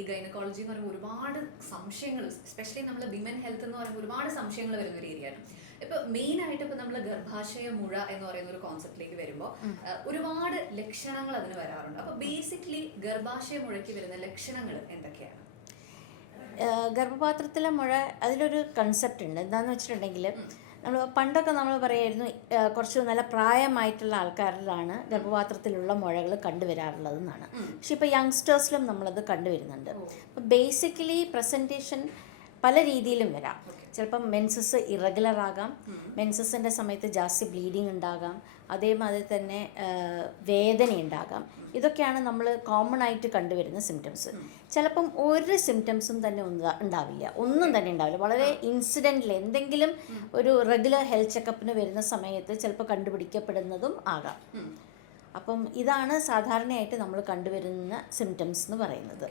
ഈ ഗൈനക്കോളജി എന്ന് പറയുമ്പോൾ ഒരുപാട് സംശയങ്ങൾ എസ്പെഷ്യലി നമ്മൾ വിമൻ ഹെൽത്ത് എന്ന് പറയുമ്പോൾ ഒരുപാട് സംശയങ്ങൾ വരുന്ന ഒരു ഏരിയയാണ്. ഇപ്പൊ മെയിൻ ആയിട്ട് ഇപ്പൊ നമ്മൾ ഗർഭാശയ മുഴ എന്ന് പറയുന്ന ഒരു കോൺസെപ്റ്റിലേക്ക് വരുമ്പോൾ ഒരുപാട് ലക്ഷണങ്ങൾ അതിന് വരാറുണ്ട്. അപ്പൊ ബേസിക്കലി ഗർഭാശയ മുഴയ്ക്ക് വരുന്ന ലക്ഷണങ്ങൾ എന്തൊക്കെയാണ്? ഗർഭപാത്രത്തിലെ മുഴ അതിലൊരു കൺസെപ്റ്റ് ഉണ്ട്. എന്താണെന്ന് വെച്ചിട്ടുണ്ടെങ്കിൽ നമ്മൾ പണ്ടൊക്കെ നമ്മൾ പറയായിരുന്നു കുറച്ച് നല്ല പ്രായമായിട്ടുള്ള ആൾക്കാരിലാണ് ഗർഭപാത്രത്തിലുള്ള മുഴകൾ കണ്ടുവരാറുള്ളത് എന്നാണ് പക്ഷെ ഇപ്പോൾ യങ്സ്റ്റേഴ്സിലും നമ്മളത് കണ്ടുവരുന്നുണ്ട്. അപ്പോൾ ബേസിക്കലി പ്രസന്റേഷൻ പല രീതിയിലും വരാം. ചിലപ്പം മെൻസസ് ഇറഗുലർ ആകാം. മെൻസസിന്റെ സമയത്ത് ജാസ്തി ബ്ലീഡിങ് ഉണ്ടാകാം. അതേമാതിരി തന്നെ വേദന ഉണ്ടാകാം ഇതൊക്കെയാണ് നമ്മൾ കോമൺ ആയിട്ട് കണ്ടുവരുന്ന സിംറ്റംസ് ചിലപ്പം ഒരു സിംറ്റംസും തന്നെ ഉണ്ടാവില്ല. ഒന്നും തന്നെ ഉണ്ടാവില്ല. വളരെ ഇൻസിഡന്റിൽ എന്തെങ്കിലും ഒരു റെഗുലർ ഹെൽത്ത് ചെക്കപ്പിന് വരുന്ന സമയത്ത് ചിലപ്പോൾ കണ്ടുപിടിക്കപ്പെടുന്നതും ആകാം. അപ്പം ഇതാണ് സാധാരണയായിട്ട് നമ്മൾ കണ്ടുവരുന്ന സിംറ്റംസ് എന്ന് പറയുന്നത്.